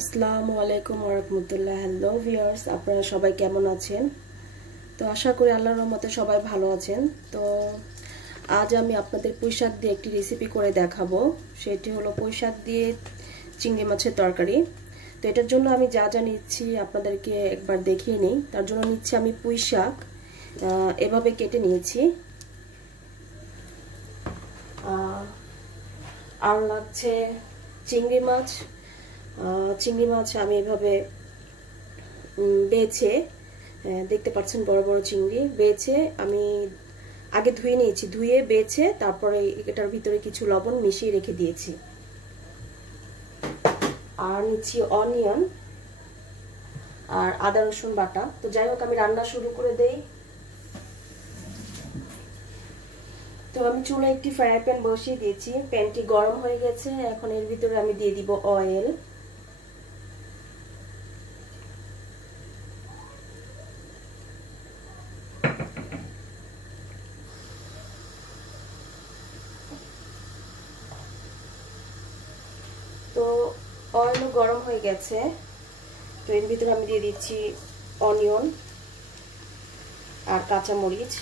আসসালামু আলাইকুম ওয়া রাহমাতুল্লাহ। হ্যালো ভিউয়ার্স, আপনারা সবাই কেমন আছেন? তো আশা করি আল্লাহর রহমতে সবাই ভালো আছেন। তো আজ আমি আপনাদের পুঁইশাক দিয়ে একটি রেসিপি করে দেখাবো। সেটি হলো পুঁইশাক দিয়ে চিংড়ি মাছের তরকারি। তো এটার জন্য আমি যা যা নিচ্ছি আপনাদেরকে একবার দেখিয়ে নিই। তার জন্য নিচ্ছি আমি পুঁইশাক, এভাবে কেটে নিয়েছি। আর লাগছে চিংড়ি মাছ। চিংড়ি মাছ আমি এভাবে বেছে, দেখতে পাচ্ছেন বড় বড় চিংড়ি বেছে আমি আগে ধুয়ে নিয়েছি, ধুয়ে বেছে তারপরে এটার ভিতরে কিছু লবণ মিশিয়ে রেখে দিয়েছি। আর নিচ্ছি অনিয়ন আর আদা রসুন বাটা। তো যাই হোক, আমি রান্না শুরু করে দেই। তো আমি চুলায় একটি ফ্রাই প্যান বসিয়ে দিয়েছি, প্যানটি গরম হয়ে গেছে। এখন এর ভিতরে আমি দিয়ে দিব অয়েল। তো অয়েলও গরম হয়ে গেছে। তো এর ভিতরে আমি দিয়ে দিচ্ছি অনিয়ন আর কাঁচামরিচ।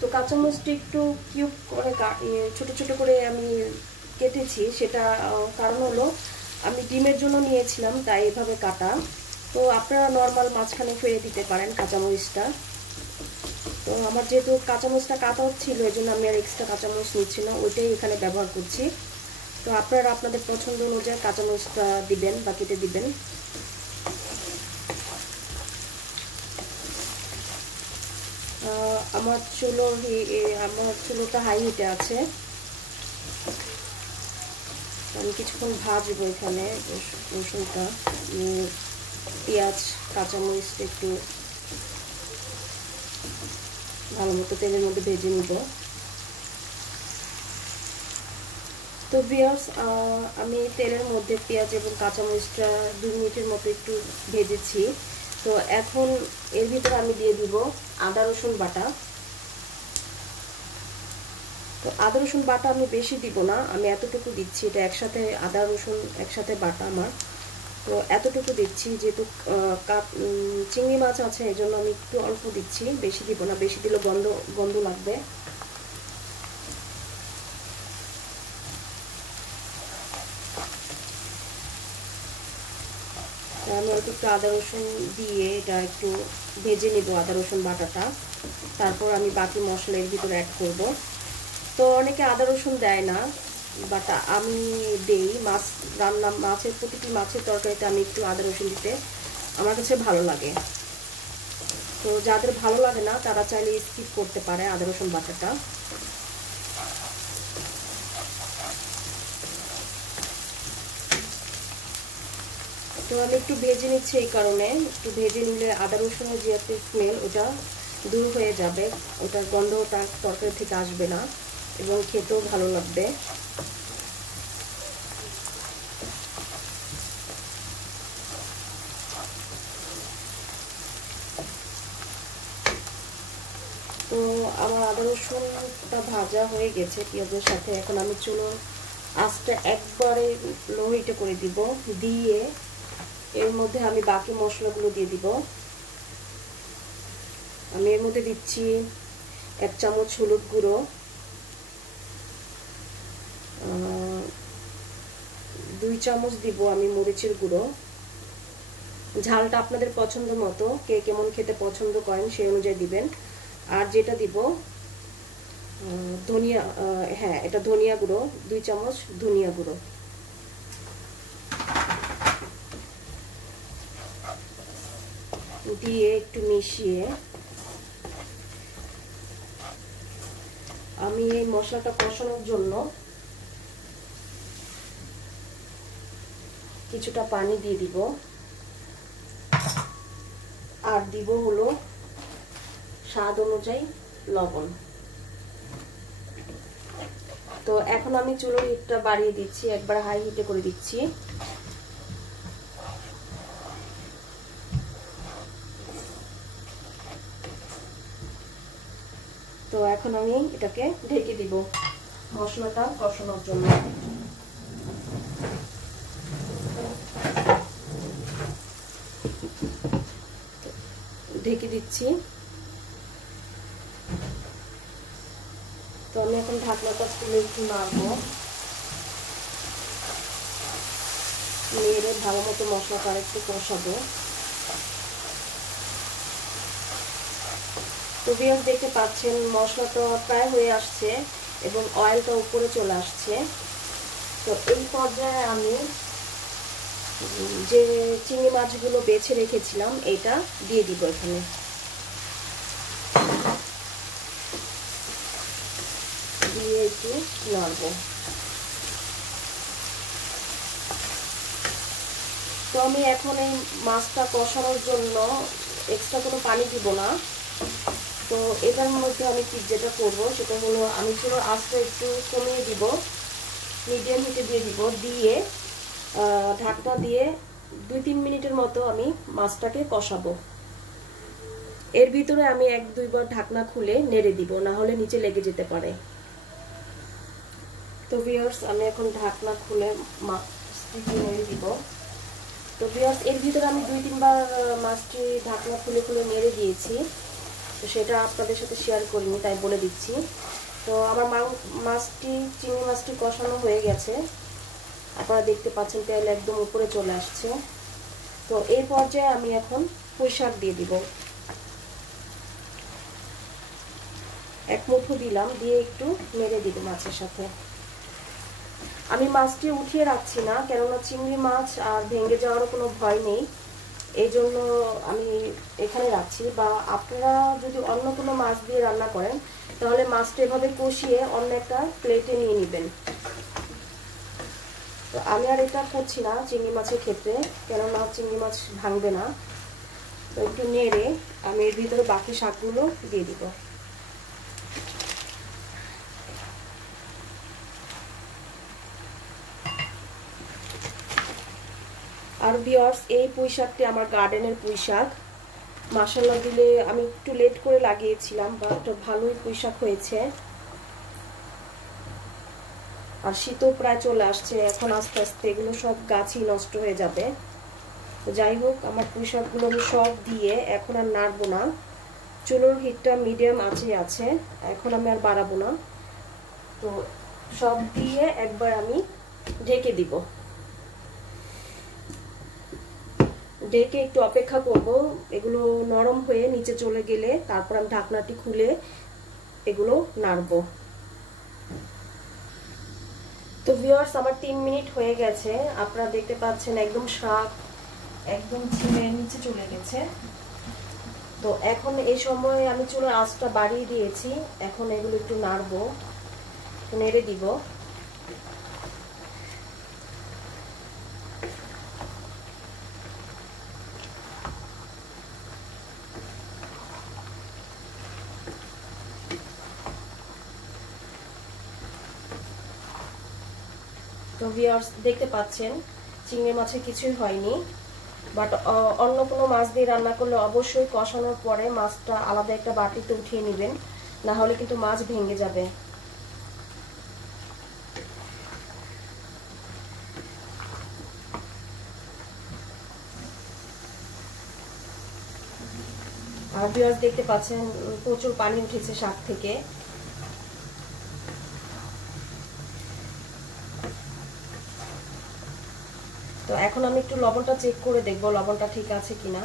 তো কাঁচামরিচটা একটু কিউব করে ছোট ছোট করে আমি কেটেছি। সেটা কারণ হলো আমি ডিমের জন্য নিয়েছিলাম, তাই এভাবে কাটা। তো আপনারা নর্মাল মাঝখানে ফেলে দিতে পারেন কাঁচামরিচটা। তো আমার যেহেতু কাঁচামরিচটা কাটা হচ্ছিল, এই জন্য আমি আর এক্সট্রা কাঁচামরিচ নিচ্ছি না, ওইটাই এখানে ব্যবহার করছি। তো আপনারা আপনাদের পছন্দ অনুযায়ী কাঁচামরিচটা দিবেন বা কেটে দিবেন। আমার চুলোটা হাই হিটে আছে। আমি কিছুক্ষণ ভাজবো এখানে রসুনটা, পেঁয়াজ কাঁচামরিচটা একটু ভালো মতো তেলের মধ্যে ভেজে নিব। তো ভিউয়ার্স, আমি তেলের মধ্যে পেঁয়াজ এবং কাঁচামরিচটা 2 মিনিটের মতো একটু ভেজেছি। তো এখন এর ভিতরে আমি দিয়ে দিব আদা রসুন বাটা। তো আদা রসুন বাটা আমি বেশি দিব না, আমি এতটুকু দিচ্ছি। এটা একসাথে আদা রসুন একসাথে বাটা আমার, তো এতটুকু দিচ্ছি। যেহেতু চিংড়ি মাছ আছে, এই জন্য আমি একটু অল্প দিচ্ছি, বেশি দিব না, বেশি দিলে গন্ধ লাগবে। আমি অল্প একটু আদা রসুন দিয়ে এটা একটু ভেজে নিব, আদা রসুন বাটাটা। তারপর আমি বাকি মশলা এর ভিতরে অ্যাড করব। তো অনেকে আদা রসুন দেয় না, বাট আমি দেই। প্রতিটি মাছের তরকারিতে আমি একটু আদা রসুন দিতে আমার কাছে ভালো লাগে। তো যাদের ভালো লাগে না তারা চাইলে স্কিপ করতে পারে আদা রসুন বাটাটা। তো আমি একটু ভেজে নিচ্ছি, এই কারণে একটু ভেজে নিলে আদা রসুনের যে একটা স্মেল, ওটা দূর হয়ে যাবে, ওটার গন্ধটা তরকারি থেকে আসবে না এবং খেতেও ভালো লাগবে। তো আমার আদা রসুনটা ভাজা হয়ে গেছে পেঁয়াজের সাথে। এখন আমি চুলোর আঁচটা একবারে লো হিটে করে দিব, দিয়ে এর মধ্যে আমি বাকি মশলাগুলো দিয়ে দিব। আমি এর মধ্যে দিচ্ছি 1 চামচ হলুদ গুঁড়ো, 2 চামচ দিব আমি মরিচের গুঁড়ো। ঝালটা আপনাদের পছন্দ মতো, কে কেমন খেতে পছন্দ করেন সেই অনুযায়ী দিবেন। আর যেটা দিব ধনিয়া, হ্যাঁ এটা ধনিয়া গুঁড়ো, 2 চামচ ধনিয়া গুঁড়ো। দিয়ে একটু মিশিয়ে আমি এই মশলাটা কষানোর জন্য কিছুটা পানি দিয়ে দিব। আর দিব হলো স্বাদ অনুযায়ী লবণ। তো এখন আমি চুলোর হিটটা বাড়িয়ে দিচ্ছি, একবার হাই হিটে করে দিচ্ছি। তো এখন আমি এটাকে ঢেকে দিব মশলাটা কষানোর জন্য। ঢেকে দিচ্ছি। তো আমি এখন ঢাকনাটা খুলে একটু নাড়বো, নেড়ে ভালো মতো মশলাটা একটু কষাবো। তো ভিউয়ার্স দেখতে পাচ্ছেন মশলাটা প্রায় হয়ে আসছে এবং অয়েলটা উপরে চলে আসছে। তো এই পর্যায়ে আমি যে চিংড়ি মাছগুলো বেছে রেখেছিলাম এটা দিয়ে দিব এখানে। দিয়ে একটু নাড়বো। তো আমি এখন এই মাছটা কষানোর জন্য এক্সট্রা কোনো পানি দিব না। তো এটার মধ্যে আমি যেটা করব সেটা হলো আমি চুলোর আঁচটা একটু কমিয়ে দিব, মিডিয়াম হিটে দিয়ে দিব, দিয়ে ঢাকনা দিয়ে 2-3 মিনিটের মতো আমি মাছটাকে কষাবো। এর ভিতরে আমি 1-2 বার ঢাকনা খুলে নেড়ে দিব, না হলে নিচে লেগে যেতে পারে। তো ভিউয়ার্স আমি এখন ঢাকনা খুলে মাছটি নেড়ে দিব। তো ভিউয়ার্স এর ভিতরে আমি 2-3 বার মাছটি ঢাকনা খুলে খুলে নেড়ে দিয়েছি। তো সেটা আপনাদের সাথে শেয়ার করিনি, তাই বলে দিচ্ছি। তো আমার চিংড়ি মাছটি কষানো হয়ে গেছে, আপনারা দেখতে পাচ্ছেন তেল একদম উপরে চলে আসছে। তো এই পর্যায়ে আমি এখন পুঁই শাক দিয়ে দিব। 1 মুঠো দিলাম, দিয়ে একটু নেড়ে দিব মাছের সাথে। আমি মাছটি উঠিয়ে রাখছি না, কেননা চিংড়ি মাছ আর ভেঙে যাওয়ারও কোনো ভয় নেই, এই জন্য আমি এখানে রাখছি। বা আপনারা যদি অন্য কোনো মাছ দিয়ে রান্না করেন তাহলে মাছটা এভাবে কষিয়ে অন্য একটা প্লেটে নিয়ে নেবেন। তো আমি আর এটা করছি না চিংড়ি মাছের ক্ষেত্রে, কেননা চিংড়ি মাছ ভাঙবে না। তো একটু নেড়ে আমি এর ভিতরে বাকি শাকগুলো দিয়ে দিব। আর ভিউয়ার্স এই পুঁই শাকটি আমার গার্ডেনের পুঁই শাক, মাশাআল্লাহ দিলে আমি একটু লেট করে লাগিয়েছিলাম, বাট ভালোই পুঁই শাক হয়েছে। আর শীতও প্রায় চলে আসছে, এখন আস্তে আস্তে এগুলো সব গাছই নষ্ট হয়ে যাবে। তো যাই হোক, আমার পুঁই শাকগুলো আমি সব দিয়ে এখন আর নাড়বো না। চুলোর হিটটা মিডিয়াম আঁচে আছে, এখন আমি আর বাড়াবো না। তো সব দিয়ে একবার আমি ঢেকে দিব। ঢেকে একটু অপেক্ষা করব এগুলো নরম হয়ে নিচে চলে গেলে, তারপর আমি ঢাকনাটি খুলে এগুলো নাড়বো। তো ভিউয়ার্স আমার 3 মিনিট হয়ে গেছে, আপনারা দেখতে পাচ্ছেন একদম শাক একদম ঝিমে নিচে চলে গেছে। তো এখন এই সময় আমি চুলার আঁচটা বাড়িয়ে দিয়েছি, এখন এগুলো একটু নাড়বো, নেড়ে দিব। তো ভিউয়ার্স দেখতে পাচ্ছেন চিংড়ি মাছের কিছুই হয়নি, বাট অন্য কোনো মাছ দিয়ে রান্না করলে অবশ্যই কষানোর পরে মাছটা আলাদা একটা বাটিতে উঠিয়ে নেবেন, না হলে কিন্তু মাছ ভেঙে যাবে। আর ভিউয়ার্স দেখতে পাচ্ছেন প্রচুর পানি উঠেছে শাক থেকে। তো এখন আমি একটু লবণটা চেক করে দেখবো লবণটা ঠিক আছে কিনা।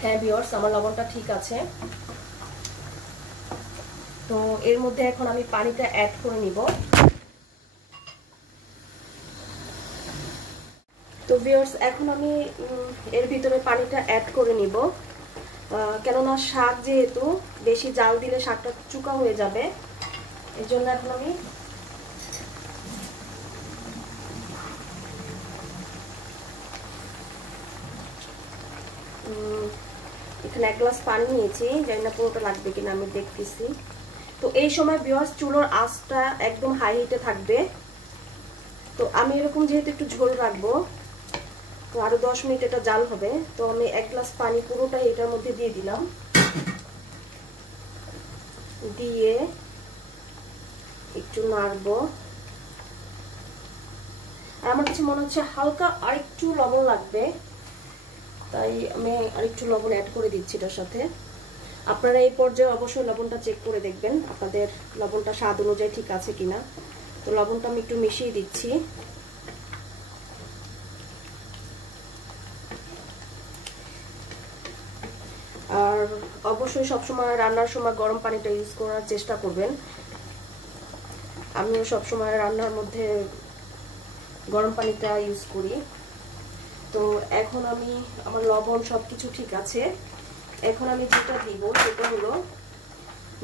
হ্যাঁ ভিউয়ার্স আমার লবণটা ঠিক আছে। তো এর মধ্যে এখন আমি পানিটা অ্যাড করে নিব। তো ভিউয়ার্স এখন আমি এর ভিতরে পানিটা অ্যাড করে নিব, কেননা শাক যেহেতু বেশি জাল দিলে শাকটা চুকা হয়ে যাবে, এর জন্য এখন আমি এখানে 1 গ্লাস পানি নিয়েছি, জানি না পুরোটা লাগবে কিনা, আমি দেখতেছি। তো এই সময় ভিউয়ার্স চুলোর আঁচটা একদম হাই হিটে থাকবে। তো আমি এরকম যেহেতু একটু ঝোল রাখবো, তো আরো 10 মিনিট এটা জাল হবে। তো আমি 1 গ্লাস পানি পুরোটাই এটার মধ্যে দিয়ে দিলাম, দিয়ে একটু নাড়বো। আর আমার কাছে মনে হচ্ছে হালকা আরেকটু লবণ লাগবে, তাই আমি আরেকটু লবণ অ্যাড করে দিচ্ছি এটার সাথে। আপনারা এই পর্যায়ে অবশ্যই লবণটা চেক করে দেখবেন আপনাদের লবণটা স্বাদ অনুযায়ী ঠিক আছে কিনা। তো লবণটা আমি একটু মিশিয়ে দিচ্ছি। আর অবশ্যই সবসময় রান্নার সময় গরম পানিটা ইউজ করার চেষ্টা করবেন। আমিও সবসময় রান্নার মধ্যে গরম পানিটা ইউজ করি। তো এখন আমি আমার লবণ সবকিছু ঠিক আছে। এখন আমি যেটা দিব সেটা হলো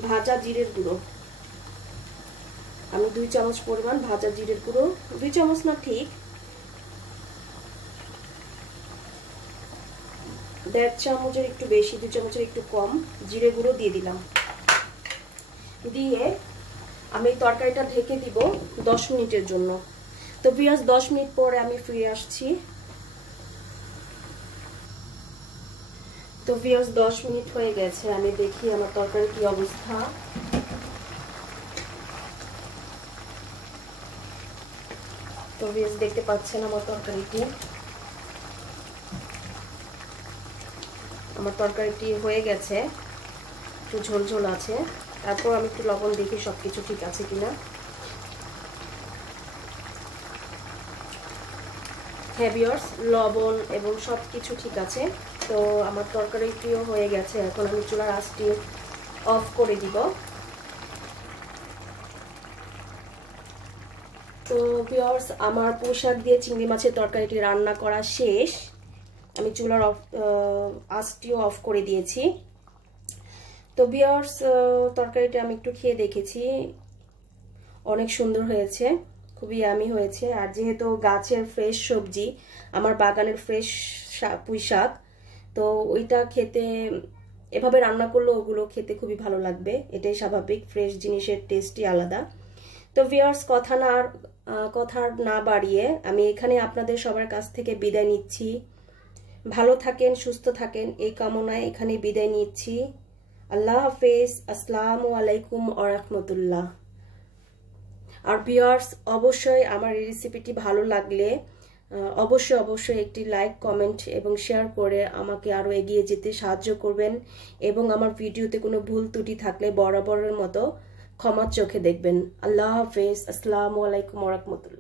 ভাজা জিরের গুঁড়ো। আমি 2 চামচ পরিমাণ ভাজা জিরের গুঁড়ো, 2 চামচ না, ঠিক 1.5 চামচের একটু বেশি, 2 চামচের একটু কম জিরে গুঁড়ো দিয়ে দিলাম। দিয়ে আমি তরকারিটা ঢেকে দিব 10 মিনিটের জন্য। তো ভিউয়ার্স 10 মিনিট পরে আমি ফিরে আসছি। তো ভিউয়ার্স 10 মিনিট হয়ে গেছে, আমি দেখি আমার তরকারির কি অবস্থা। তো ভিউয়ার্স দেখতে পাচ্ছেন আমার তরকারিটি হয়ে গেছে, একটু ঝোল ঝোল আছে। তারপর আমি একটু লবণ দেখি সবকিছু ঠিক আছে কিনা। হ্যাঁ ভিউয়ার্স, লবণ এবং সবকিছু ঠিক আছে। তো আমার তরকারিটিও হয়ে গেছে। এখন আমি চুলার আঁচটি অফ করে দিব। তো ভিউয়ার্স আমার পুঁই শাক দিয়ে চিংড়ি মাছের তরকারিটি রান্না করা শেষ। আমি চুলার আঁচটিও অফ করে দিয়েছি। তো ভিউয়ার্স তরকারিটা আমি একটু খেয়ে দেখেছি, অনেক সুন্দর হয়েছে, খুবই ইয়ামি হয়েছে। আর যেহেতু গাছের ফ্রেশ সবজি, আমার বাগানের ফ্রেশ পুঁই শাক, তো ওইটা খেতে এভাবে রান্না করলে ওগুলো খেতে খুবই ভালো লাগবে। এটাই স্বাভাবিক, ফ্রেশ জিনিসের টেস্টই আলাদা। তো ভিউয়ার্স কথা না বাড়িয়ে আমি এখানে আপনাদের সবার কাছ থেকে বিদায় নিচ্ছি। ভালো থাকেন, সুস্থ থাকেন এই কামনায় এখানে বিদায় নিচ্ছি। আল্লাহ হাফেজ, আসসালামু আলাইকুম ওয়া রাহমাতুল্লাহ। আর ভিউয়ার্স অবশ্যই আমার এই রেসিপিটি ভালো লাগলে অবশ্যই একটি লাইক, কমেন্ট এবং শেয়ার করে আমাকে আরো এগিয়ে যেতে সাহায্য করবেন। এবং আমার ভিডিওতে কোনো ভুল ত্রুটি থাকলে বরাবরের মতো ক্ষমার চোখে দেখবেন। আল্লাহ হাফেজ, আসসালামু আলাইকুম ওয়া রাহমাতুল্লাহ।